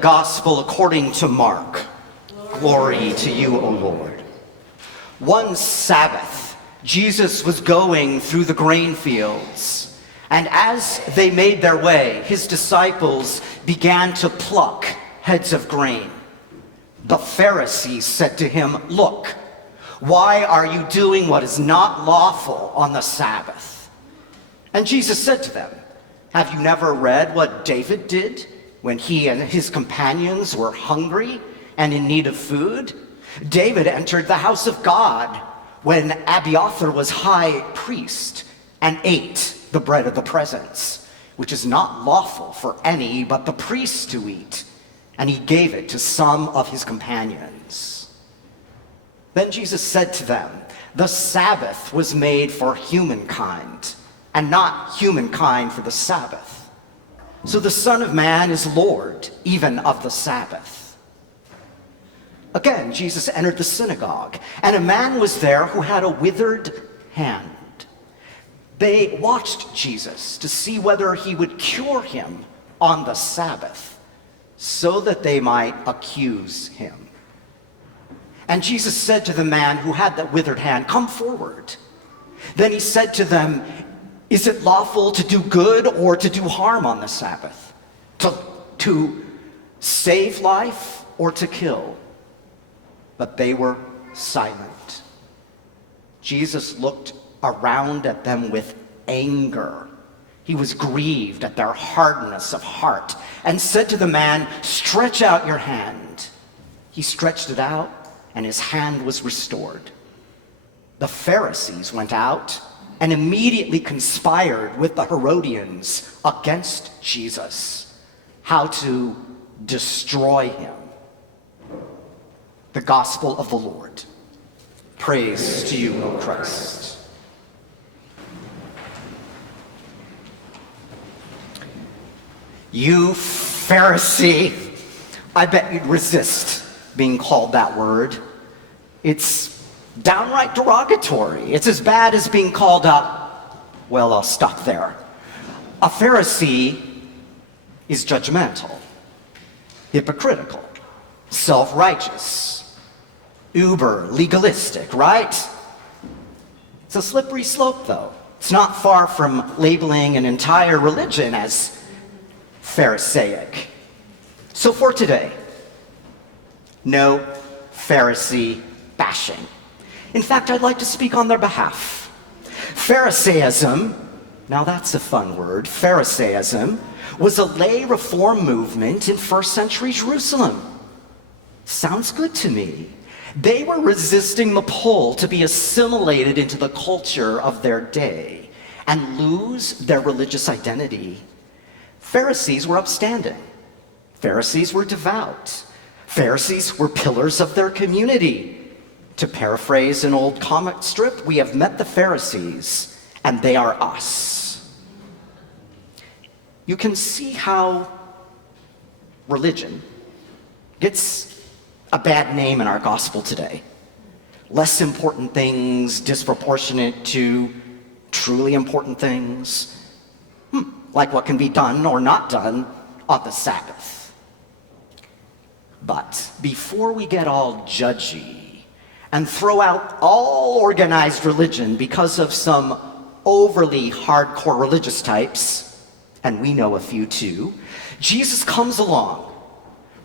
Gospel according to Mark. Glory to you, O Lord. One Sabbath, Jesus was going through the grain fields, and as they made their way, his disciples began to pluck heads of grain. The Pharisees said to him, "Look, why are you doing what is not lawful on the Sabbath?" And Jesus said to them, "Have you never read what David did when he and his companions were hungry and in need of food? David entered the house of God when Abiathar was high priest and ate the bread of the presence, which is not lawful for any but the priests to eat, and he gave it to some of his companions." Then Jesus said to them, "The Sabbath was made for humankind, and not humankind for the Sabbath. So the Son of Man is Lord, even of the Sabbath." Again, Jesus entered the synagogue, and a man was there who had a withered hand. They watched Jesus to see whether he would cure him on the Sabbath, so that they might accuse him. And Jesus said to the man who had that withered hand, "Come forward." Then he said to them, "Is it lawful to do good or to do harm on the Sabbath? To save life or to kill?" But they were silent. Jesus looked around at them with anger. He was grieved at their hardness of heart and said to the man, "Stretch out your hand." He stretched it out, and his hand was restored. The Pharisees went out and immediately conspired with the Herodians against Jesus, how to destroy him. The Gospel of the Lord. Praise to you, O Christ. You Pharisee, I bet you'd resist being called that word. It's downright derogatory. It's as bad as being called well, I'll stop there. A Pharisee is judgmental, hypocritical, self-righteous, uber legalistic, right? It's a slippery slope, though. It's not far from labeling an entire religion as Pharisaic. So for today, no Pharisee bashing. In fact, I'd like to speak on their behalf. Pharisaism, now that's a fun word, Pharisaism, was a lay reform movement in first century Jerusalem. Sounds good to me. They were resisting the pull to be assimilated into the culture of their day and lose their religious identity. Pharisees were upstanding. Pharisees were devout. Pharisees were pillars of their community. To paraphrase an old comic strip, we have met the Pharisees, and they are us. You can see how religion gets a bad name in our gospel today. Less important things disproportionate to truly important things, like what can be done or not done on the Sabbath. But before we get all judgy and throw out all organized religion because of some overly hardcore religious types, and we know a few too, Jesus comes along,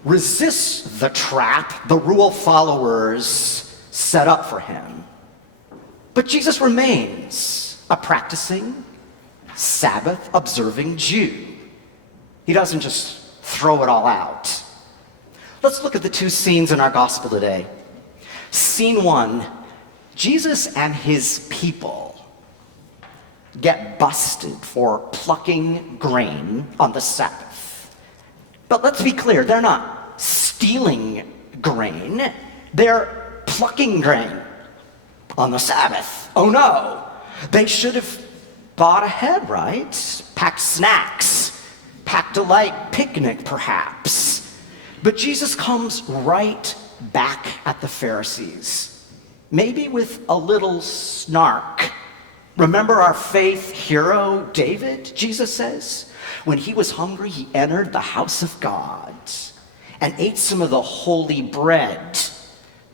resists the trap the rule followers set up for him. But Jesus remains a practicing, Sabbath-observing Jew. He doesn't just throw it all out. Let's look at the two scenes in our gospel today. Scene one, Jesus and his people get busted for plucking grain on the Sabbath. But let's be clear, they're not stealing grain, they're plucking grain on the Sabbath. Oh no, they should have bought ahead, right? Packed snacks, packed a light picnic perhaps. But Jesus comes right back at the Pharisees, maybe with a little snark. Remember our faith hero, David, Jesus says? When he was hungry, he entered the house of God. and ate some of the holy bread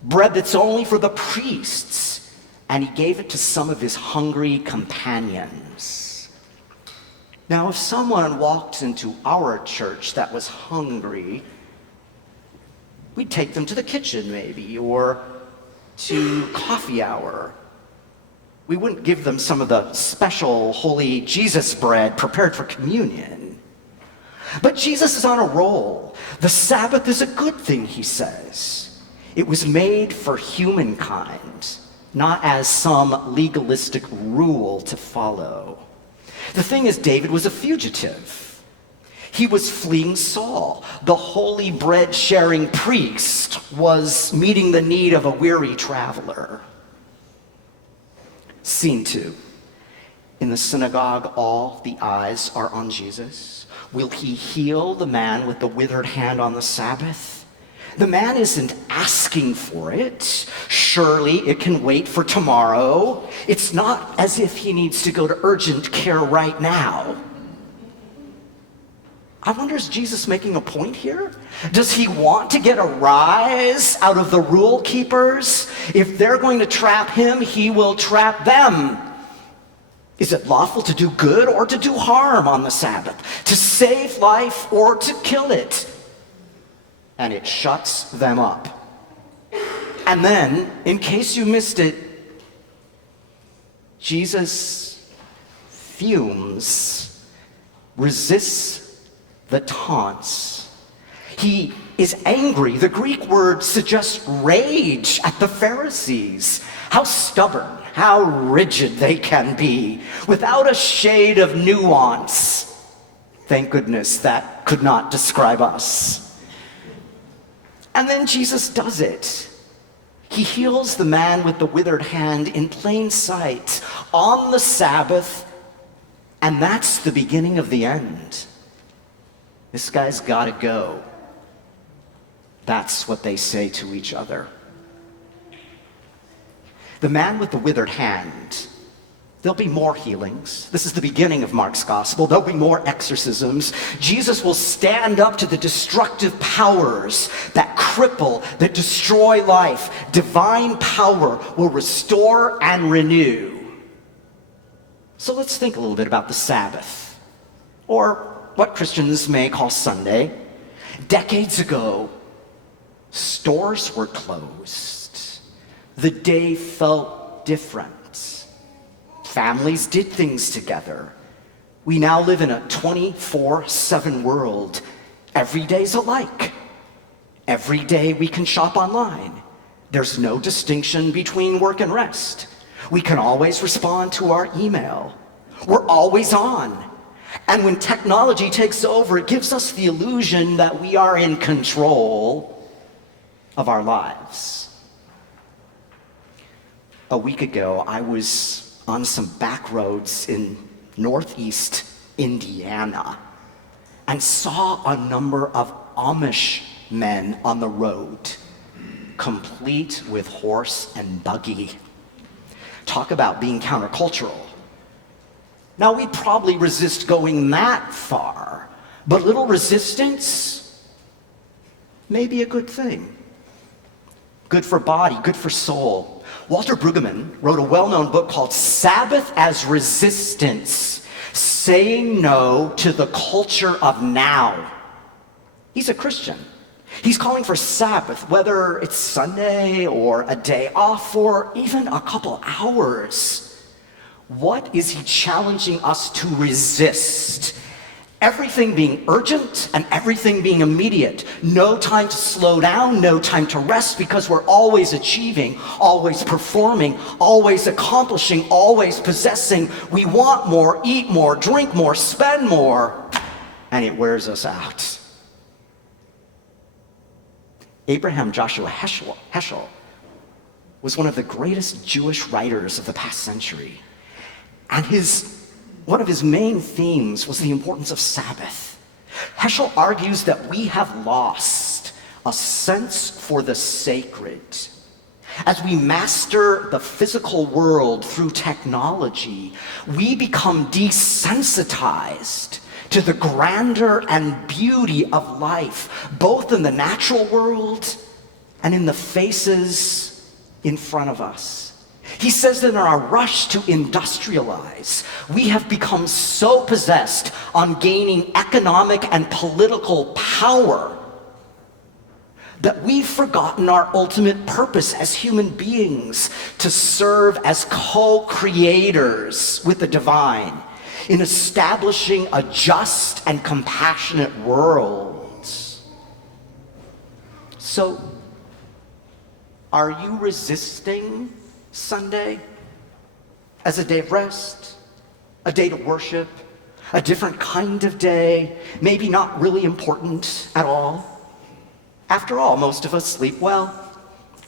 that's only for the priests, and he gave it to some of his hungry companions. Now, if someone walked into our church that was hungry, we'd take them to the kitchen maybe, or to coffee hour. We wouldn't give them some of the special holy Jesus bread prepared for communion. But Jesus is on a roll. The Sabbath is a good thing, he says. It was made for humankind, not as some legalistic rule to follow. The thing is, David was a fugitive. He was fleeing Saul. The holy bread-sharing priest was meeting the need of a weary traveler. Scene 2. In the synagogue, all the eyes are on Jesus. Will he heal the man with the withered hand on the Sabbath? The man isn't asking for it. Surely it can wait for tomorrow. It's not as if he needs to go to urgent care right now. I wonder, is Jesus making a point here? Does he want to get a rise out of the rule keepers? If they're going to trap him, he will trap them. Is it lawful to do good or to do harm on the Sabbath? To save life or to kill it? And it shuts them up. And then, in case you missed it, Jesus fumes, resists the taunts. He is angry. The Greek word suggests rage at the Pharisees. How stubborn, how rigid they can be, without a shade of nuance. Thank goodness that could not describe us. And then Jesus does it. He heals the man with the withered hand in plain sight on the Sabbath, and that's the beginning of the end. This guy's got to go. That's what they say to each other. The man with the withered hand, there'll be more healings. This is the beginning of Mark's gospel. There'll be more exorcisms. Jesus will stand up to the destructive powers that cripple, that destroy life. Divine power will restore and renew. So let's think a little bit about the Sabbath, or what Christians may call Sunday. Decades ago, stores were closed. The day felt different. Families did things together. We now live in a 24/7 world. Every day's alike. Every day we can shop online. There's no distinction between work and rest. We can always respond to our email. We're always on. And when technology takes over, it gives us the illusion that we are in control of our lives. A week ago, I was on some back roads in northeast Indiana and saw a number of Amish men on the road, complete with horse and buggy. Talk about being countercultural. Now, we'd probably resist going that far, but little resistance may be a good thing. Good for body, good for soul. Walter Brueggemann wrote a well-known book called Sabbath as Resistance, Saying No to the Culture of Now. He's a Christian. He's calling for Sabbath, whether it's Sunday or a day off or even a couple hours. What is he challenging us to resist? Everything being urgent and everything being immediate. No time to slow down, no time to rest, because we're always achieving, always performing, always accomplishing, always possessing. We want more, eat more, drink more, spend more, and it wears us out. Abraham Joshua Heschel was one of the greatest Jewish writers of the past century. And one of his main themes was the importance of Sabbath. Heschel argues that we have lost a sense for the sacred. As we master the physical world through technology, we become desensitized to the grandeur and beauty of life, both in the natural world and in the faces in front of us. He says that in our rush to industrialize, we have become so possessed on gaining economic and political power that we've forgotten our ultimate purpose as human beings, to serve as co-creators with the divine in establishing a just and compassionate world. So, are you resisting Sunday as a day of rest, a day to worship, a different kind of day, maybe not really important at all? After all, most of us sleep well.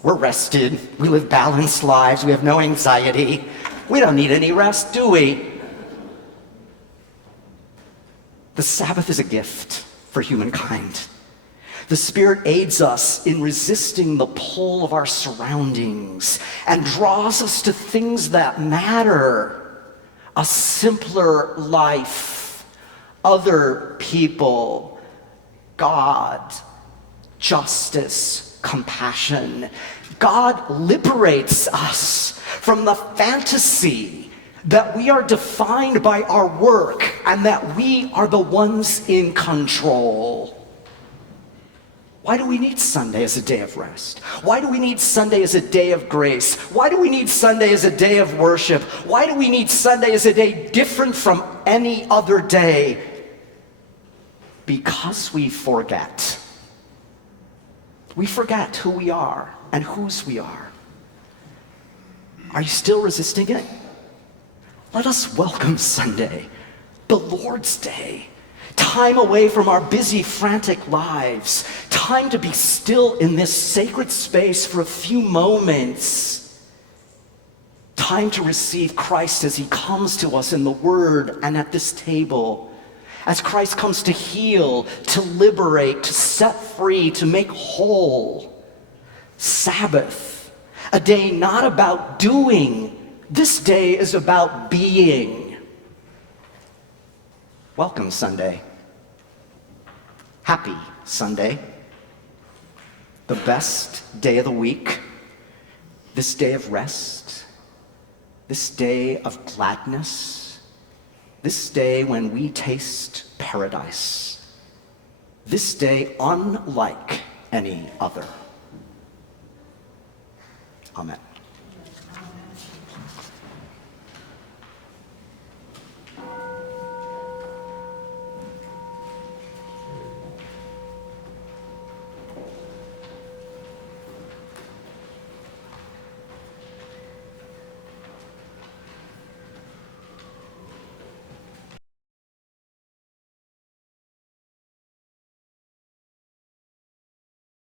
We're rested. We live balanced lives. We have no anxiety. We don't need any rest, do we? The Sabbath is a gift for humankind. The Spirit aids us in resisting the pull of our surroundings and draws us to things that matter: a simpler life, other people, God, justice, compassion. God liberates us from the fantasy that we are defined by our work and that we are the ones in control. Why do we need Sunday as a day of rest? Why do we need Sunday as a day of grace? Why do we need Sunday as a day of worship? Why do we need Sunday as a day different from any other day? Because we forget. We forget who we are and whose we are. Are you still resisting it? Let us welcome Sunday, the Lord's Day. Time away from our busy, frantic lives. Time to be still in this sacred space for a few moments. Time to receive Christ as he comes to us in the Word and at this table. As Christ comes to heal, to liberate, to set free, to make whole. Sabbath, a day not about doing. This day is about being. Welcome, Sunday. Happy Sunday. The best day of the week. This day of rest. This day of gladness. This day when we taste paradise. This day unlike any other. Amen.